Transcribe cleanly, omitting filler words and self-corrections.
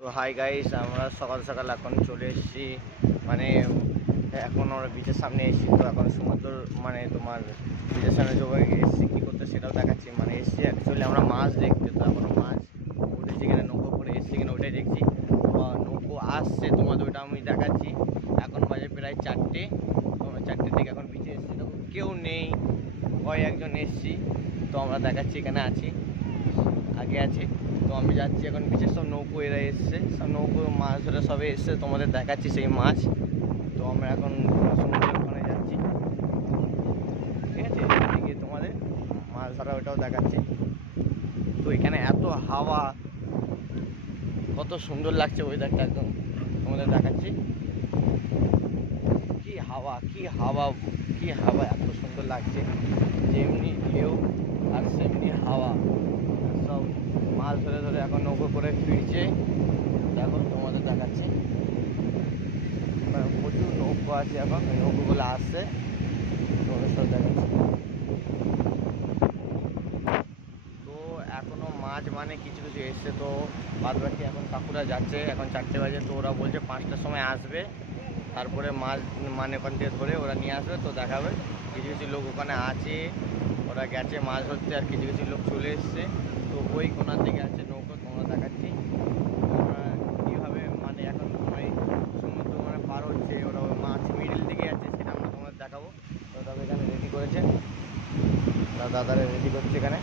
তো hi guys, আমরা সকাল সকাল এখন চলে এসেছি। মানে এখন আমরা বিচের সামনে এসেছি। তো এখন সমুদ্র মানে তোমার বিচের সামনে জমে এসেছি কী করতে সেটাও দেখাচ্ছি। মানে এসেছি অ্যাকচুয়ালি আমরা মাছ দেখতে। তো এখনও মাছ উঠেছি কিনা, নৌকো করে এসেছি কিনা ওটাই দেখছি। তো নৌকো আসছে, তোমাদের ওইটা আমি দেখাচ্ছি। এখন বাজে প্রায় 4টে। তো আমরা 4টে থেকে এখন বিচে এসেছি, তো কেউ নেই, একজন এসেছি। তো আমরা দেখাচ্ছি এখানে আছি, আগে আছে। তো আমি যাচ্ছি এখন বিশেষ সব নৌকো এরা এসছে, সব নৌকো মাছ ধরে সবে এসছে, তোমাদের দেখাচ্ছি সেই মাছ। তো আমরা এখন সমুদ্রের ওখানে যাচ্ছি, ঠিক আছে। এদিকে তোমাদের মাছ ধরা ওটাও দেখাচ্ছি। তো এখানে এত হাওয়া, কত সুন্দর লাগছে ওয়েদারটা, একদম তোমাদের দেখাচ্ছি। কি হাওয়া, কি হাওয়া, কি হাওয়া, এত সুন্দর লাগছে। যেমনি ঢেউ আর সেমনি হাওয়া। সব মাছ ধরে ধরে এখন নৌকো করে ফিরছে। দেখো তোমাদের দেখাচ্ছি, প্রচুর নৌকো আছে, এখন ওই নৌকোগুলো আসছে, তোমাদের সব দেখাচ্ছি। তো এখনও মাছ মানে কিছু কিছু এসছে, তো বাদ বাকি এখন কাকুরা যাচ্ছে। এখন 4টে বাজে, তো ওরা বলছে 5টার সময় আসবে, তারপরে মাছ মানে ওখান থেকে ধরে ওরা নিয়ে আসবে, তো দেখাবে। কিছু কিছু লোক ওখানে আছে, ওরা গেছে মাছ ধরতে, আর কিছু কিছু লোক চলে এসছে। তো ওই কোনার দিকে আছে নৌকো, তোমরা দেখাচ্ছি। ওরা কীভাবে মানে এখন ওই সমুদ্র মানে পার হচ্ছে, ওরা মাছ মিডিল দিকে আছে, সেটা আমরা তোমাদের দেখাবো। তো তবে এখানে রেডি করেছে, দাদারা রেডি করছে এখানে।